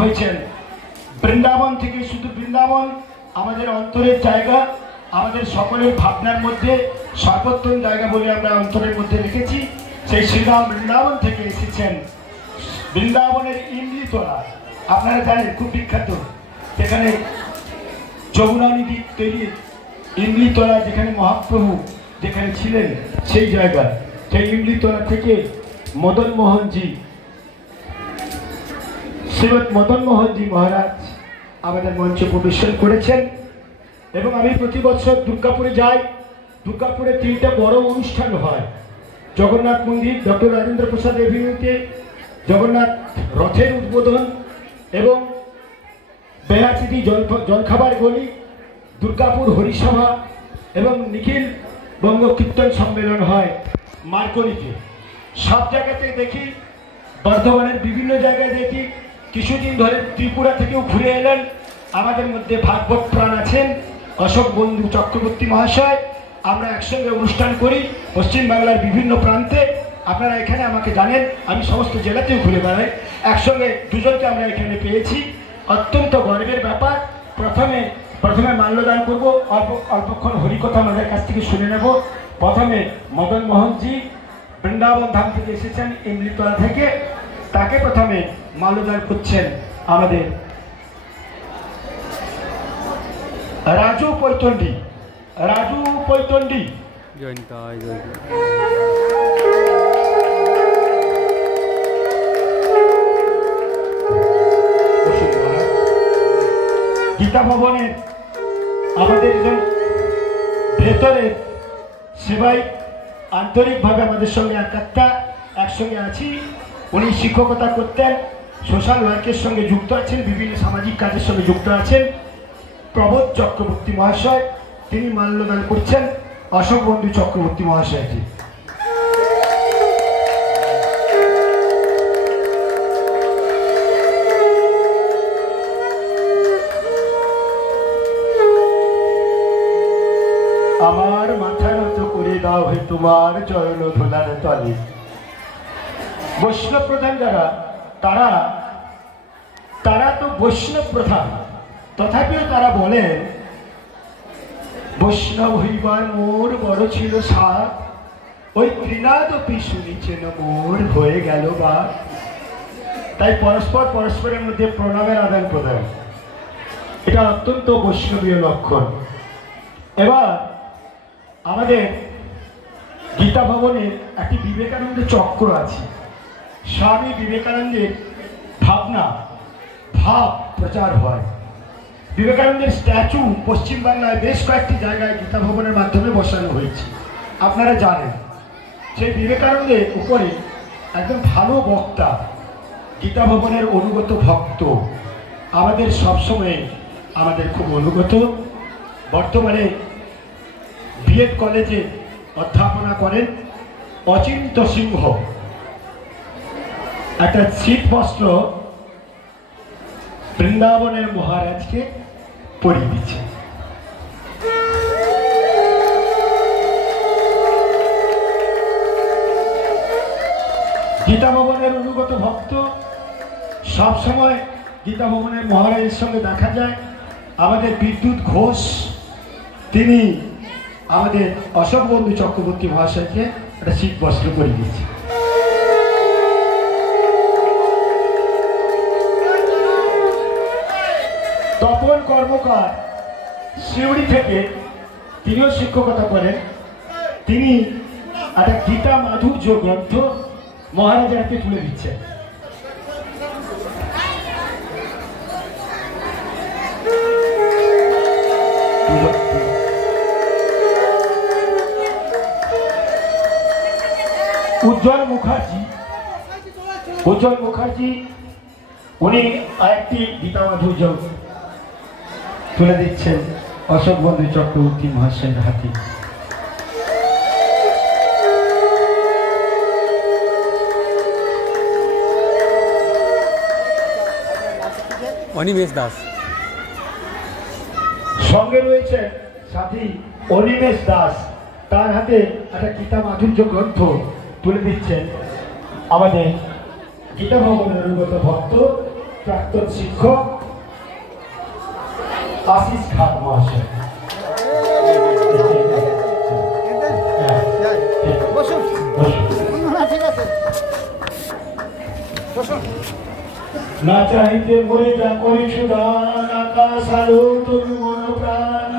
হয়েছেন বৃন্দাবন থেকে। শুধু বৃন্দাবন আমাদের অন্তরের জায়গা, আমাদের সকলের ভাবনার মধ্যে সর্বোত্তম জায়গা বলে আমরা অন্তরের মধ্যে রেখেছি। সেই শ্রীরাম বৃন্দাবন থেকে এসেছেন। বৃন্দাবনের ইমলিতলা আপনারা জানেন খুব বিখ্যাত, যেখানে যমুনা নদীর তৈরি ইমলিতলা, যেখানে মহাপ্রভু যেখানে ছিলেন সেই জায়গা। সেই ইমলিতলা থেকে মদন মোহনজি, শ্রীমৎ মদন মোহনজি মহারাজ আমাদের মঞ্চে পরিবেশন করেছেন। এবং আমি প্রতি বছর দুর্গাপুরে যাই। দুর্গাপুরে 3টা বড় অনুষ্ঠান হয়। জগন্নাথ মন্দির ডক্টর রাজেন্দ্র প্রসাদ এভিনিউতে জগন্নাথ রথের উদ্বোধন, এবং বেহাচিটি জলখাবার গলি, দুর্গাপুর হরিসভা এবং নিখিল বঙ্গ কীর্তন সম্মেলন হয় মার্কনিতে। সব জায়গাতে দেখি, বর্ধমানের বিভিন্ন জায়গায় দেখি। কিছুদিন ধরে ত্রিপুরা থেকেও ঘুরে এলেন আমাদের মধ্যে ভাগবত প্রাণ আছেন অশোক বন্ধু চক্রবর্তী মহাশয়। আমরা একসঙ্গে অনুষ্ঠান করি পশ্চিমবাংলার বিভিন্ন প্রান্তে। আপনারা এখানে আমাকে জানেন, আমি সমস্ত জেলাতেও ঘুরে বেড়াই। একসঙ্গে দুজনকে আমরা এখানে পেয়েছি, অত্যন্ত গর্বের ব্যাপার। প্রথমে মাল্যদান করব, অল্পক্ষণ হরিকথা আমাদের কাছ থেকে শুনে নেব। প্রথমে মদন মোহনজি বৃন্দাবন ধাম থেকে এসেছেন ইমলিতলা থেকে, তাকে প্রথমে মাল্যদান করছেন আমাদের রাজু পৈতন্ডি। রাজু পৈতন্ডি গীতা ভবনের আমাদের ভেতরের সেবাই আন্তরিকভাবে আমাদের সঙ্গে একসঙ্গে আছি। উনি শিক্ষকতা করতেন, সোশ্যাল ওয়ার্কের সঙ্গে যুক্ত আছেন, বিভিন্ন সামাজিক কাজের সঙ্গে যুক্ত আছেন। প্রবোধ চক্রবর্তী মহাশয় তিনি মাল্যদান করছেন অশোক বন্ধু চক্রবর্তী মহাশয়কে। আমার মাথা নত করে দাও হে তোমার চরণ ধুলার তলে। বৈষ্ণব প্রধান যারা, তারা তো বৈষ্ণব প্রধান, তথাপিও তারা বলেন বৈষ্ণব হইবার মোর বড় ছিল সাত, ওই ত্রিনাদপি শুনিছেন মোর হয়ে গেল বা। তাই পরস্পরের মধ্যে প্রণামের আদান প্রদান, এটা অত্যন্ত বৈষ্ণবীয় লক্ষণ। এবার আমাদের গীতা ভবনের একটি বিবেকানন্দ চক্র আছে। স্বামী বিবেকানন্দের ভাব প্রচার হয়। বিবেকানন্দের স্ট্যাচু পশ্চিমবাংলায় বেশ কয়েকটি জায়গায় গীতা ভবনের মাধ্যমে বসানো হয়েছে, আপনারা জানেন। সেই বিবেকানন্দের উপরে একজন ভালো বক্তা, গীতা ভবনের অনুগত ভক্ত, আমাদের সবসময় আমাদের খুব অনুগত। বর্তমানে বিএড কলেজে অধ্যাপনা করেন অচিন্ত সিংহ। একটা শীত বস্ত্র বৃন্দাবনের মহারাজকে পরিয়ে দিচ্ছে। গীতা ভবনের অনুগত ভক্ত, সবসময় গীতা ভবনের মহারাজের সঙ্গে দেখা যায়। আমাদের বিদ্যুৎ ঘোষ তিনি আমাদের অশোক বন্ধু চক্রবর্তী মহাশয়কে একটা শীত বস্ত্র পরিয়ে দিচ্ছে। তপন কর্মকার শিউড়ি থেকে, তিনিও শিক্ষকতা করেন। তিনি একটা গীতা মাধুর্য গ্রন্থ মহারাজের হাতে তুলে দিচ্ছেন। উজ্জ্বল মুখার্জি উনি আরেকটি গীতা মাধুর্য তুলে দিচ্ছেন অশোক বন্ধু চক্রবর্তী মহাশয়ের হাতে। অনিমেষ দাস সঙ্গে রয়েছে সাথী অনিমেষ দাস, তার হাতে একটা গীতা মাধুর্য গ্রন্থ তুলে দিচ্ছেন আমাদের গীতা ভবনের অনুগত ভক্ত প্রাক্তন শিক্ষক আশিস খান মহাশয়। বসুন। ঠিক আছে, না চাহিতে মরে যা করিছু দান, আকাশ আলো তুমি মন প্রাণ।